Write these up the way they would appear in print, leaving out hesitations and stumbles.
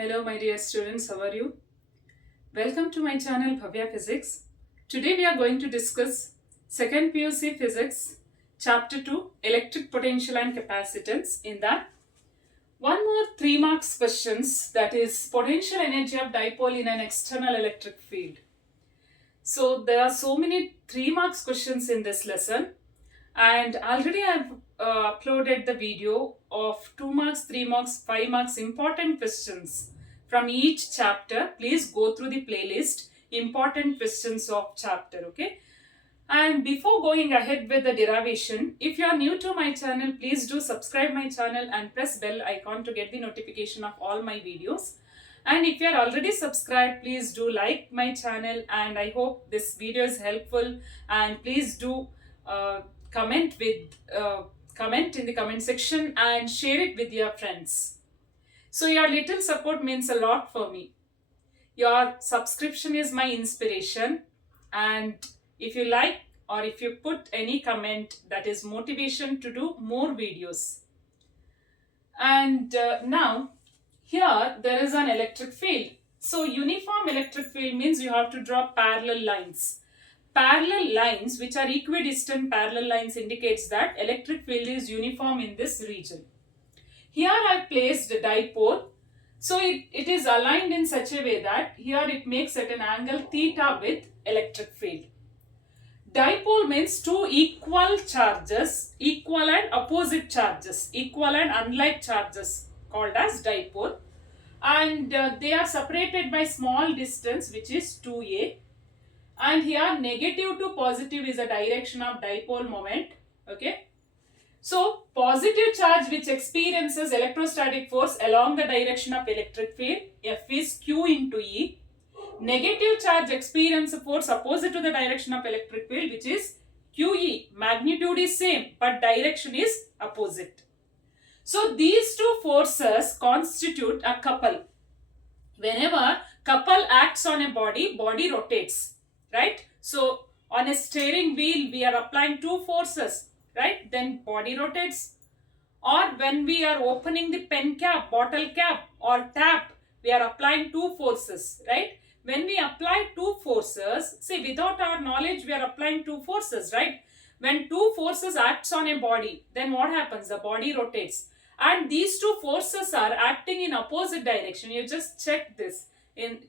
Hello my dear students, how are you? Welcome to my channel Bhavya Physics. Today we are going to discuss 2nd PUC Physics Chapter 2 Electric Potential and Capacitance. In that, one more 3 marks questions, that is potential energy of dipole in an external electric field. So there are so many 3 marks questions in this lesson, and already I've uploaded the video of 2 marks, 3 marks, 5 marks important questions from each chapter. Please go through the playlist important questions of chapter, okay? And before going ahead with the derivation, if you are new to my channel, please do subscribe my channel and press bell icon to get the notification of all my videos. And if you are already subscribed, please do like my channel, and I hope this video is helpful. And please do comment in the comment section and share it with your friends. So your little support means a lot for me. Your subscription is my inspiration, and if you like or if you put any comment, that is motivation to do more videos. And now here there is an electric field. So uniform electric field means you have to draw parallel lines. Parallel lines which are equidistant parallel lines indicates that electric field is uniform in this region. Here I placed a dipole. So it is aligned in such a way that here it makes at an angle theta with electric field. Dipole means two equal charges, equal and opposite charges, equal and unlike charges called as dipole. And they are separated by small distance, which is 2a. And here negative to positive is the direction of dipole moment, okay? So positive charge which experiences electrostatic force along the direction of electric field, F is Q into E. Negative charge experience force opposite to the direction of electric field, which is QE. Magnitude is same but direction is opposite. So these two forces constitute a couple. Whenever couple acts on a body, body rotates, right? So on a steering wheel we are applying two forces, right? Then body rotates. Or when we are opening the pen cap, bottle cap or tap, we are applying two forces, right? When we apply two forces, see, without our knowledge we are applying two forces, right? When two forces acts on a body, then what happens? The body rotates. And these two forces are acting in opposite direction. You just check this.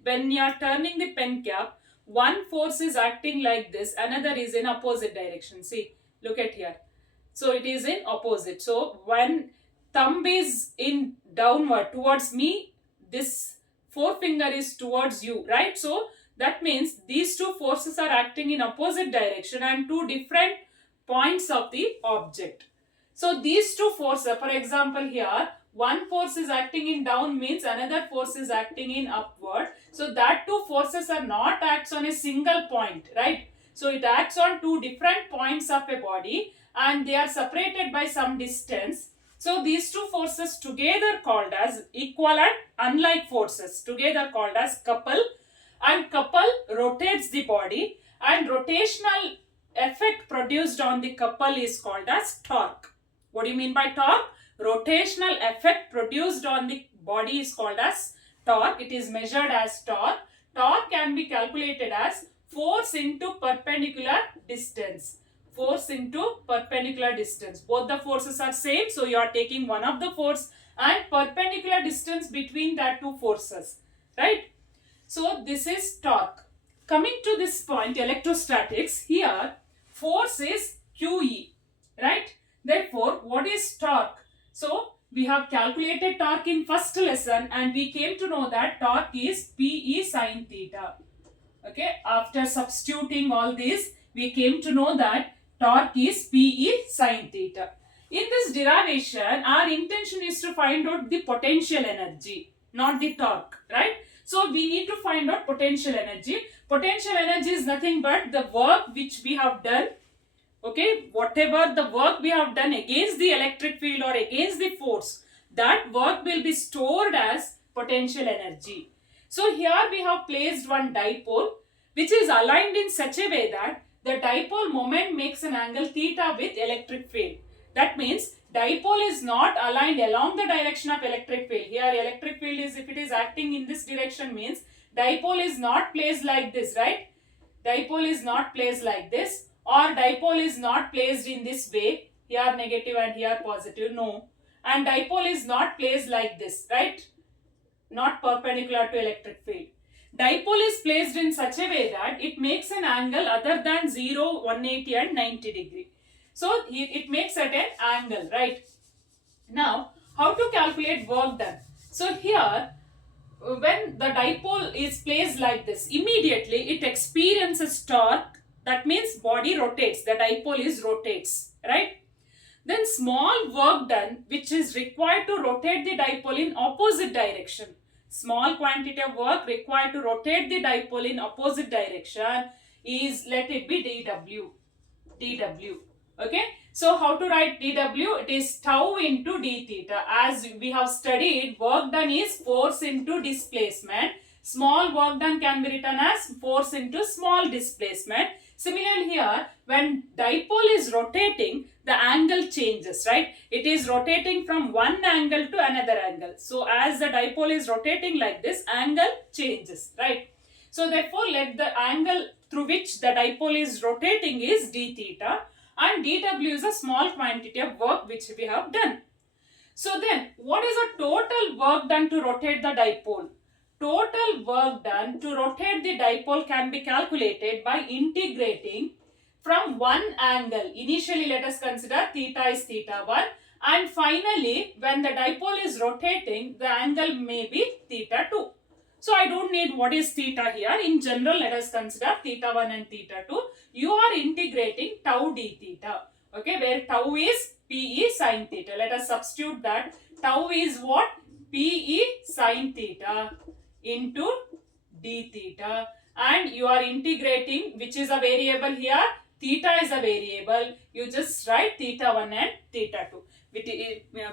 When you are turning the pen cap, one force is acting like this, another is in opposite direction. See, look at here. So it is in opposite. So when thumb is in downward towards me, this forefinger is towards you, right? So that means these two forces are acting in opposite direction and two different points of the object. So these two forces, for example here, one force is acting in down means another force is acting in upward. So that two forces are not acts on a single point, right? So it acts on two different points of a body and they are separated by some distance. So these two forces together called as equal and unlike forces, together called as couple, and couple rotates the body, and rotational effect produced on the couple is called as torque. What do you mean by torque? Rotational effect produced on the body is called as torque. It is measured as torque. Torque can be calculated as force into perpendicular distance. Force into perpendicular distance. Both the forces are same, so you are taking one of the force and perpendicular distance between that two forces, right? So this is torque. Coming to this point, electrostatics, here force is QE, right? Therefore, what is torque? So we have calculated torque in first lesson and we came to know that torque is PE sin theta. Okay, after substituting all this, we came to know that torque is PE sin theta. In this derivation, our intention is to find out the potential energy, not the torque, right? So we need to find out potential energy. Potential energy is nothing but the work which we have done. Okay, whatever the work we have done against the electric field or against the force, that work will be stored as potential energy. So here we have placed one dipole which is aligned in such a way that the dipole moment makes an angle theta with electric field. That means dipole is not aligned along the direction of electric field. Here electric field is, if it is acting in this direction, means dipole is not placed like this, right? Dipole is not placed like this, or dipole is not placed in this way, here negative and here positive, no. And dipole is not placed like this, right? Not perpendicular to electric field. Dipole is placed in such a way that it makes an angle other than 0, 180 and 90 degree. So it makes at an angle, right? Now, how to calculate work done? So here, when the dipole is placed like this, immediately it experiences torque. That means body rotates, the dipole is rotates, right? Then small work done which is required to rotate the dipole in opposite direction. Small quantity of work required to rotate the dipole in opposite direction is, let it be dW. dW. Okay. So how to write dW? It is tau into d theta. As we have studied, work done is force into displacement. Small work done can be written as force into small displacement. Similarly here, when dipole is rotating, the angle changes, right? It is rotating from one angle to another angle. So as the dipole is rotating like this, angle changes, right? So therefore, let the angle through which the dipole is rotating is d theta, and dW is a small quantity of work which we have done. So then, what is the total work done to rotate the dipole? Total work done to rotate the dipole can be calculated by integrating from one angle. Initially, let us consider theta is theta 1, and finally, when the dipole is rotating, the angle may be theta 2. So I don't need what is theta here. In general, let us consider theta 1 and theta 2. You are integrating tau d theta. Okay, where tau is Pe sin theta. Let us substitute that. Tau is what? Pe sin theta into d theta. And you are integrating, which is a variable here. Theta is a variable. You just write theta 1 and theta 2.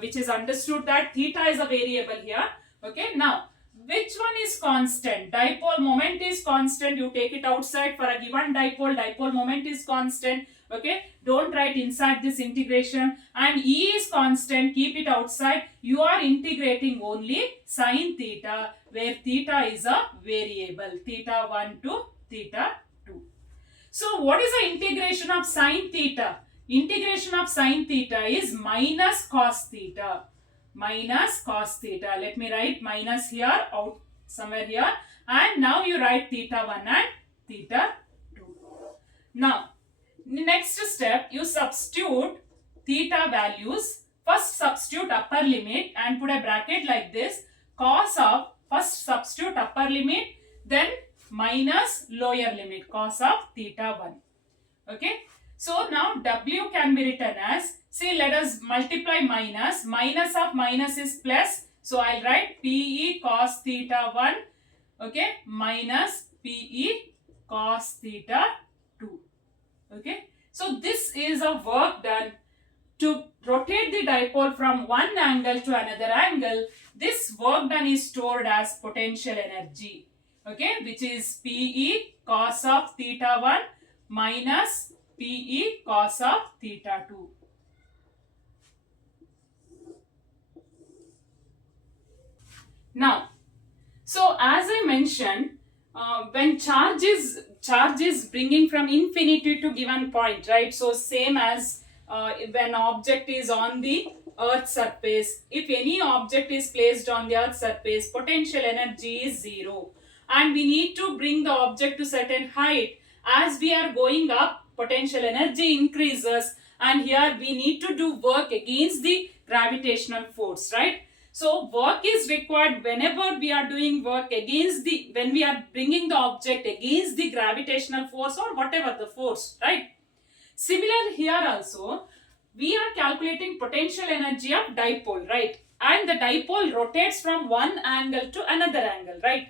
Which is understood that theta is a variable here. Okay, now, which one is constant? Dipole moment is constant. You take it outside for a given dipole moment is constant. Okay, don't write inside this integration. And E is constant, keep it outside. You are integrating only sin theta, where theta is a variable. Theta 1 to theta 2. So what is the integration of sin theta? Integration of sin theta is minus cos theta. Minus cos theta. Let me write minus here, out somewhere here. And now you write theta 1 and theta 2. Now, next step, you substitute theta values. First substitute upper limit and put a bracket like this. Cos of, first substitute upper limit, then minus lower limit, cos of theta 1. Okay. So now W can be written as, see, let us multiply minus. Minus of minus is plus. So I'll write Pe cos theta 1, okay, minus Pe cos theta 2. Okay. So this is a work done to rotate the dipole from one angle to another angle. This work done is stored as potential energy. Okay, which is Pe cos of theta 1 minus Pe cos of theta 2. Now, so as I mentioned, when charge is bringing from infinity to given point, right? So same as when object is on the earth surface, if any object is placed on the earth surface, potential energy is 0. And we need to bring the object to certain height. As we are going up, potential energy increases, and here we need to do work against the gravitational force, right? So work is required whenever we are doing work against the, when we are bringing the object against the gravitational force or whatever the force, right? Similar here also, we are calculating potential energy of dipole, right? And the dipole rotates from one angle to another angle, right?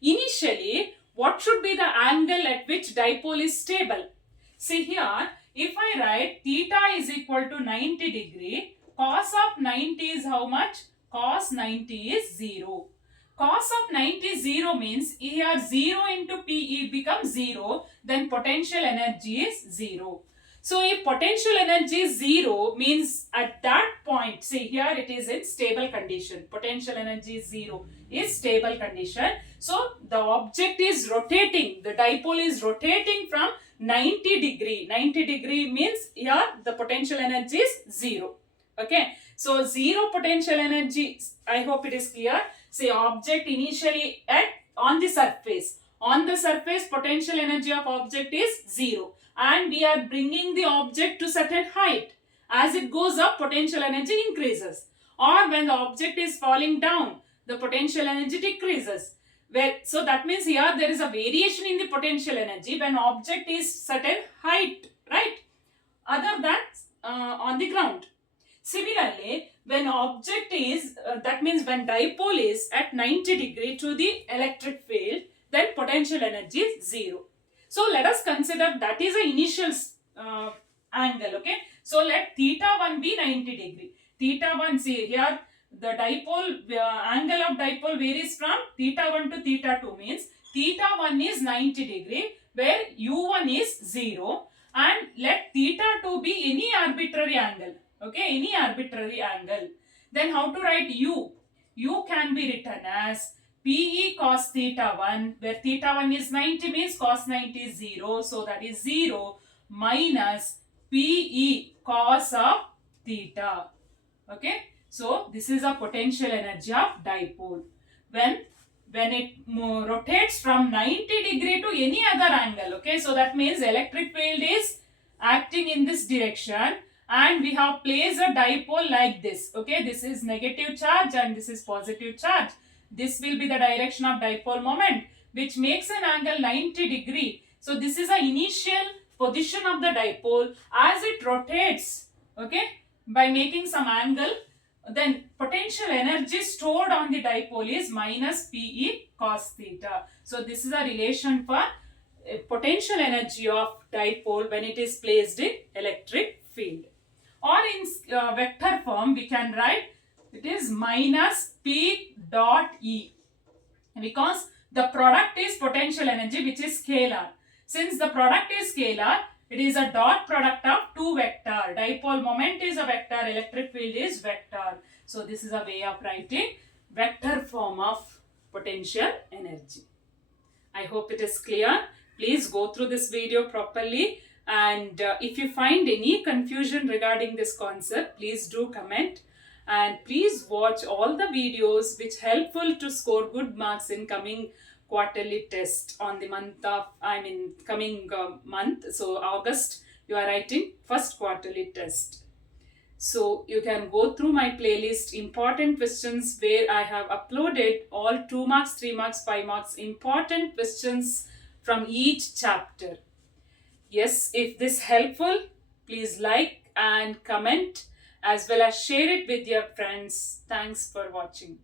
Initially, what should be the angle at which dipole is stable? See here, if I write theta is equal to 90 degree, cos of 90 is how much? Cos 90 is 0. Cos of 90 0 means here 0 into Pe becomes 0, then potential energy is 0. So if potential energy is 0 means at that point, see here it is in stable condition. Potential energy is 0 is stable condition. So the object is rotating, the dipole is rotating from 90 degree. 90 degree means here the potential energy is 0. Okay. So 0 potential energy, I hope it is clear. Say object initially on the surface. On the surface, potential energy of object is 0. And we are bringing the object to certain height. As it goes up, potential energy increases. Or when the object is falling down, the potential energy decreases. So that means here there is a variation in the potential energy when object is certain height, right? Other than on the ground. Similarly, when object is, that means when dipole is at 90 degree to the electric field, then potential energy is 0. So let us consider that is an initial angle, okay. So let theta 1 be 90 degree. Theta 1, see here the dipole, angle of dipole varies from theta 1 to theta 2 means theta 1 is 90 degree where u1 is 0 and let theta 2 be any arbitrary angle, okay, any arbitrary angle. Then how to write u? U can be written as PE cos theta 1, where theta 1 is 90 means cos 90 is 0. So that is 0 minus PE cos of theta. Okay. So this is a potential energy of dipole. When it rotates from 90 degree to any other angle. Okay. So that means electric field is acting in this direction. And we have placed a dipole like this. Okay. This is negative charge and this is positive charge. This will be the direction of dipole moment, which makes an angle 90 degree. So this is the initial position of the dipole. As it rotates, okay, by making some angle, then potential energy stored on the dipole is minus PE cos theta. So this is a relation for potential energy of dipole when it is placed in electric field. Or in vector form, we can write it is minus P dot E, because the product is potential energy which is scalar. Since the product is scalar, it is a dot product of two vector. Dipole moment is a vector, electric field is vector. So this is a way of writing vector form of potential energy. I hope it is clear. Please go through this video properly. And if you find any confusion regarding this concept, please do comment. And please watch all the videos which helpful to score good marks in coming quarterly test on the month of, coming month. So August, you are writing first quarterly test. So you can go through my playlist important questions where I have uploaded all 2 marks, 3 marks, 5 marks important questions from each chapter. Yes, if this helpful, please like and comment as well as share it with your friends. Thanks for watching.